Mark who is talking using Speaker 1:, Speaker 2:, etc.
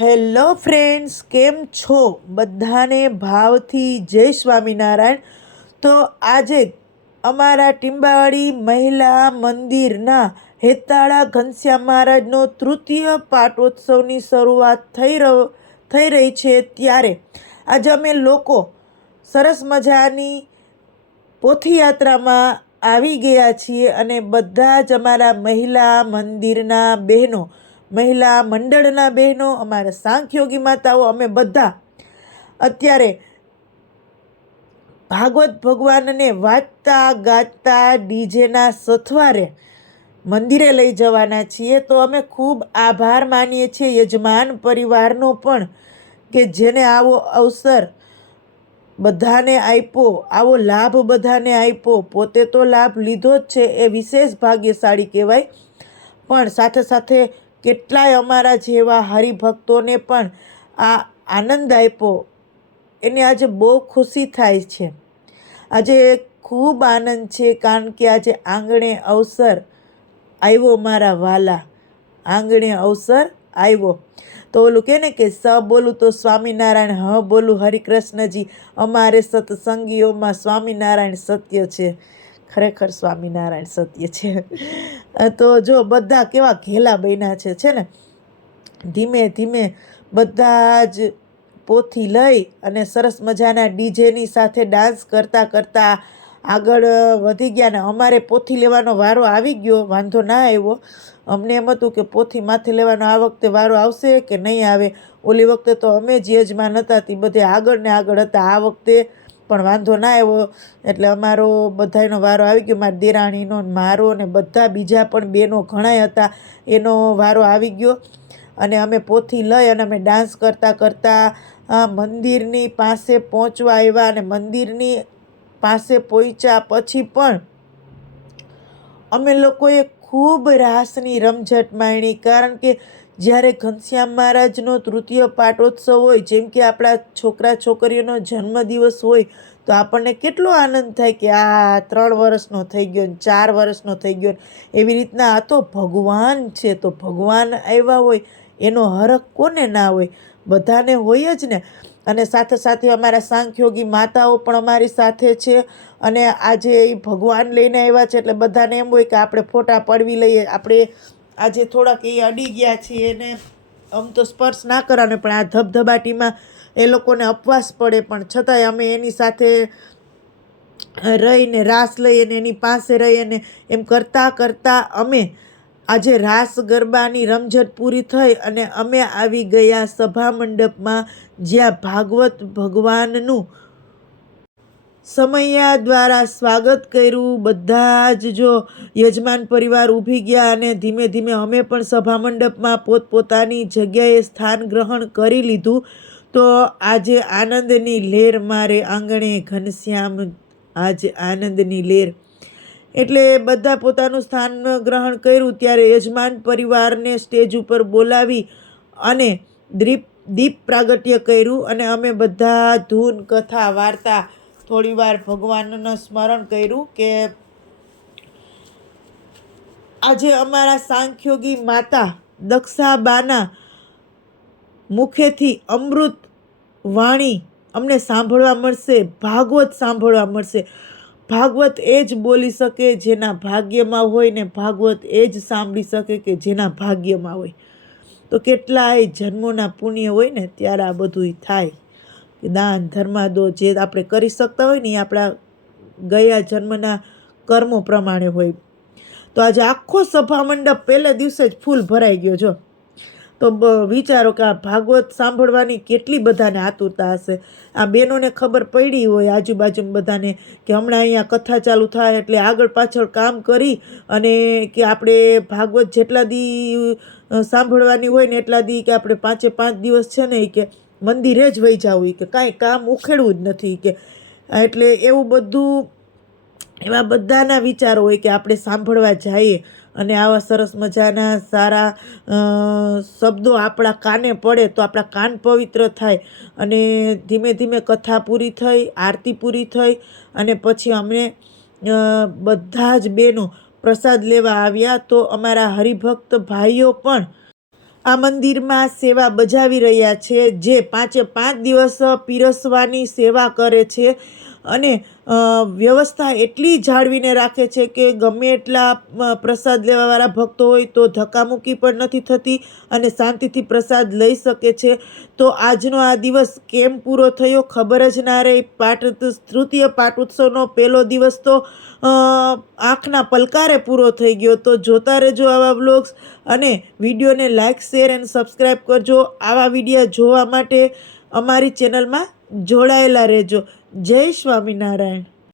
Speaker 1: Hello friends, કેમ છો? બધાને ભાવથી જય સ્વામિનારાયણ. તો આજે અમારા ટીંબાવાડી મહિલા મંદિરના હેતાળા ઘનશ્યામ મહારાજનો તૃતીય પાટોત્સવની શરૂઆત થઈ રહ્યો થઈ રહી છે ત્યારે આજે અમે લોકો સરસ મજાની પોથીયાત્રામાં આવી ગયા છીએ અને બધા જ અમારા મહિલા મંદિરના બહેનો મહિલા મંડળના બહેનો, અમારા સાંખ્યોગી માતાઓ, અમે બધા અત્યારે ભાગવત ભગવાનને વાંચતા ગાતા ડીજેના સથવારે મંદિરે લઈ જવાના છીએ. તો અમે ખૂબ આભાર માનીએ છીએ યજમાન પરિવારનો પણ કે જેને આવો અવસર બધાને આપ્યો, આવો લાભ બધાને આપ્યો. પોતે તો લાભ લીધો જ છે, એ વિશેષ ભાગ્યશાળી કહેવાય. પણ સાથે સાથે કેટલાય અમારા જેવા હરિભક્તોને પણ આ આનંદ આપ્યો. એને આજે બહુ ખુશી થાય છે. આજે ખૂબ આનંદ છે કારણ કે આજે આંગણે અવસર આવ્યો મારા વાલા આંગણે અવસર આવ્યો તો ઓલું કે ને કે સ બોલું તો સ્વામિનારાયણ, હ બોલું હરિકૃષ્ણજી. અમારે સત્સંગીઓમાં સ્વામિનારાયણ સત્ય છે. ખરેખર સ્વામિનારાયણ સત્ય છે. તો જો બધા કેવા ઘેલા બન્યા છે છે ને? ધીમે ધીમે બધા જ પોથી લઈ અને સરસ મજાના ડીજેની સાથે ડાન્સ કરતાં કરતાં આગળ વધી ગયા ને અમારે પોથી લેવાનો વારો આવી ગયો, વાંધો ના આવ્યો. અમને એમ હતું કે પોથી માથે લેવાનો આ વખતે વારો આવશે કે નહીં આવે? ઓલી વખતે તો અમે જ યજમાન હતા, તે બધે આગળ ને આગળ હતા. આ વખતે પણ વાંધો ના આવ્યો. એટલે અમારો બધાનો વારો આવી ગયો. મારા દેરાણીનો મારો ને બધા બીજા પણ બેનો ઘણાય હતા. એનો વારો આવી ગયો. અને અમે પોથી લઈ અને અમે ડાન્સ કરતાં કરતાં મંદિરની પાસે પહોંચવા આવ્યા અને મંદિરની પાસે પહોંચ્યા પછી પણ અમે લોકોએ ખૂબ રાસની રમઝટ માણી. કારણ કે જ્યારે ઘનશ્યામ મહારાજનો તૃતીય પાટોત્સવ હોય, જેમ કે આપણા છોકરા છોકરીઓનો જન્મદિવસ હોય, તો આપણને કેટલો આનંદ થાય કે આ ત્રણ વર્ષનો થઈ ગયો ને ચાર વર્ષનો થઈ ગયો એવી રીતના આ તો ભગવાન છે, તો ભગવાન આવ્યા હોય, એનો હરખ કોને ના હોય? બધાને હોય જ ને. અને સાથે સાથે અમારા સાંખ્યોગી માતાઓ પણ અમારી સાથે છે. અને આજે એ ભગવાન લઈને આવ્યા છે એટલે બધાને એમ હોય કે આપણે ફોટા પડવી લઈએ, આપણે આજે થોડાક એ અડી ગયા છીએ એને આમ તો સ્પર્શ ના કરવાનો પણ આ ધબધબાટીમાં એ લોકોને અપવાસ પડે પણ છતાંય અમે એની સાથે રહીને, રાસ લઈ અને એની પાસે રહી અને એમ કરતાં કરતાં અમે આજે રાસ ગરબાની રમઝટ પૂરી થઈ અને અમે આવી ગયા સભા મંડપમાં જ્યાં ભાગવત ભગવાનનું સમૈયા દ્વારા સ્વાગત કર્યું. બધા જ જો યજમાન પરિવાર ઊભી ગયા અને ધીમે ધીમે અમે પણ સભામંડપમાં પોતપોતાની જગ્યાએ સ્થાન ગ્રહણ કરી લીધું. તો આજે આનંદની લેર મારે આંગણે ઘનશ્યામ, આજે આનંદની લેર એટલે બધા પોતાનું સ્થાન ગ્રહણ કર્યું ત્યારે યજમાન પરિવારને સ્ટેજ ઉપર બોલાવી અને દીપ દીપ પ્રાગટ્ય કર્યું અને અમે બધા ધૂન, કથા, વાર્તા થોડીવાર ભગવાનનું સ્મરણ કર્યું કે આજે અમારા સાંખ્યોગી માતા દક્ષાબાના મુખેથી અમૃત વાણી અમને સાંભળવા મળશે, ભાગવત સાંભળવા મળશે. ભાગવત એ જ બોલી શકે જેના ભાગ્યમાં હોય ને ભાગવત એ જ સાંભળી શકે કે જેના ભાગ્યમાં હોય. તો કેટલાય જન્મોના પુણ્ય હોય ને ત્યારે આ બધું થાય. દાન ધર્માદો જે આપણે કરી શકતા હોય ને એ આપણા ગયા જન્મના કર્મો પ્રમાણે હોય. તો આજે આખો સભા મંડપ પહેલા દિવસે જ ફૂલ ભરાઈ ગયો જો. તો વિચારો કે આ ભાગવત સાંભળવાની કેટલી બધાને આતુરતા હશે. આ બહેનોને ખબર પડી હોય આજુબાજુ બધાને કે હમણાં અહીંયા કથા ચાલુ થાય એટલે આગળ પાછળ કામ કરી અને કે આપણે ભાગવત જેટલા દી સાંભળવાની હોય ને એટલા દી કે આપણે પાંચે પાંચ દિવસ છે ને કે મંદિરે જ વહી જવું કે કાંઈ કામ ઉખેડવું જ નથી કે, એટલે એવું બધું, એવા બધાના વિચારો હોય કે આપણે સાંભળવા જઈએ અને આવા સરસ મજાના સારા શબ્દો આપણા કાને પડે તો આપણા કાન પવિત્ર થાય અને ધીમે ધીમે કથા પૂરી થઈ, આરતી પૂરી થઈ અને પછી અમે બધા જ બહેનો પ્રસાદ લેવા આવ્યા તો અમારા હરિભક્ત ભાઈઓ પણ આ મંદિરમાં સેવા બજાવી રહ્યા છે જે પાંચે પાંચ દિવસ પીરસવાની સેવા કરે છે. અને વ્યવસ્થા એટલી જાળવીને રાખે છે કે ગમે એટલા પ્રસાદ લેવાવાળા ભક્તો હોય તો ધક્કામુક્કી પણ નથી થતી અને શાંતિથી પ્રસાદ લઈ શકે છે. તો આજનો આ દિવસ કેમ પૂરો થયો ખબર જ ના રહી. પાટ, તૃતીય પાટોત્સવનો પહેલો દિવસ તો આંખના પલકારે પૂરો થઈ ગયો. તો જોતા રહેજો આવા વ્લોગ્સ અને વિડીયોને લાઇક શેર એન્ડ સબસ્ક્રાઈબ કરજો. આવા વિડીયા જોવા માટે અમારી ચેનલમાં જોડાયેલા રહેજો. જય સ્વામિનારાયણ.